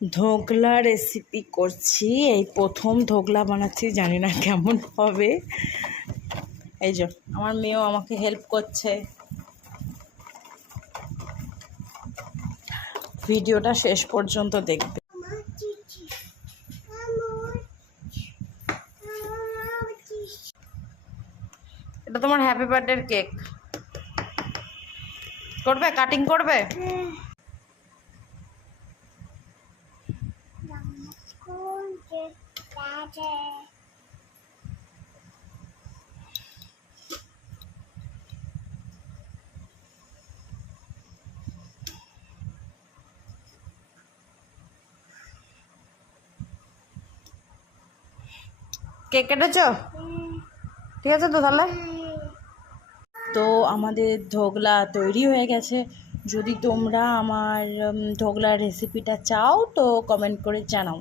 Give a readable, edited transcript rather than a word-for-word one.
Dhokla recipe করছি, এই প্রথম ধোকলা বানাচ্ছি, জানি না কেমন হবে। এই যে আমার মেয়েও আমাকে হেল্প করছে। ভিডিওটা শেষ পর্যন্ত দেখবে। এটা তোমার হ্যাপি বার্থডে কেক। করবে, কাটিং করবে? কেক কেটেছ? ঠিক আছে তো তাহলে। তো আমাদের ধোকলা তৈরি হয়ে গেছে। যদি তোমরা আমার ধোকলার রেসিপিটা চাও তো কমেন্ট করে জানাও।